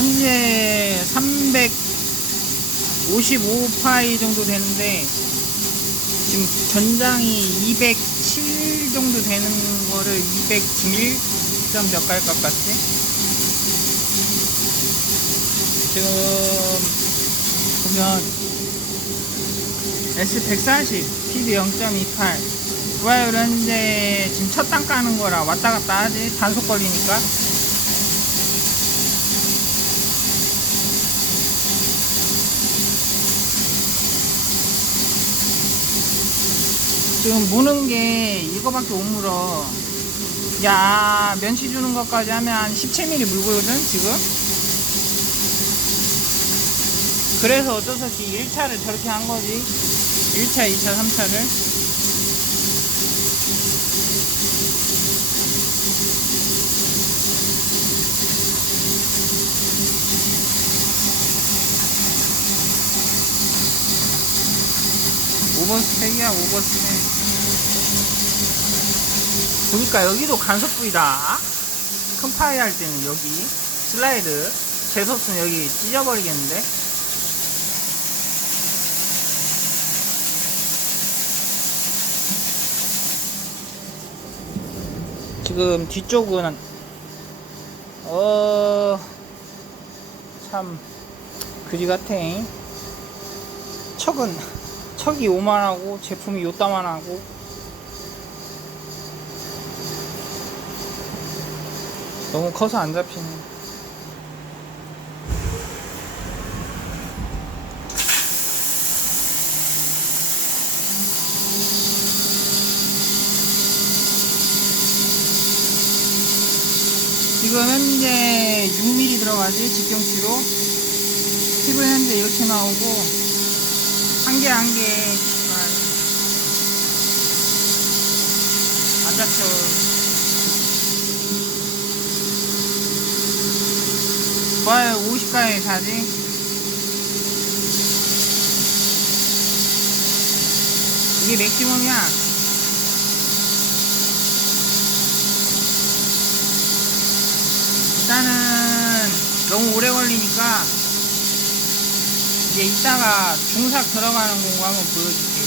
현재 355파이 정도 되는데 지금 전장이 207 정도 되는 거를 201점 몇갈것 같지? 지금 보면 S140 PD 0.28 좋아요 현재 지금 첫 단 까는 거라 왔다 갔다 하지? 단속 걸리니까 지금 무는 게 이거밖에 못 물어. 야 면치 주는 것까지 하면 한 17mm 물거든 지금? 그래서 어쩔 수 없이 1차를 저렇게 한 거지. 1차 2차 3차를. 오버스펙이야 오버스펙 보니까 여기도 간섭 부위다. 큰 파이 할 때는 여기 슬라이드 재수없으면 여기 찢어버리겠는데? 지금 뒤쪽은 어참 그지 같아. 척은 척이 요만하고 제품이 요따만하고 너무 커서 안 잡히네. 지금 현재 6mm 들어가지 직경치로. 팁은 현재 이렇게 나오고 한 개 한 개. 안 잡혀 좋아요 50가에 사지 이게 맥시멈이야. 일단은 너무 오래 걸리니까 이제 이따가 중삭 들어가는 공구 한번 보여줄게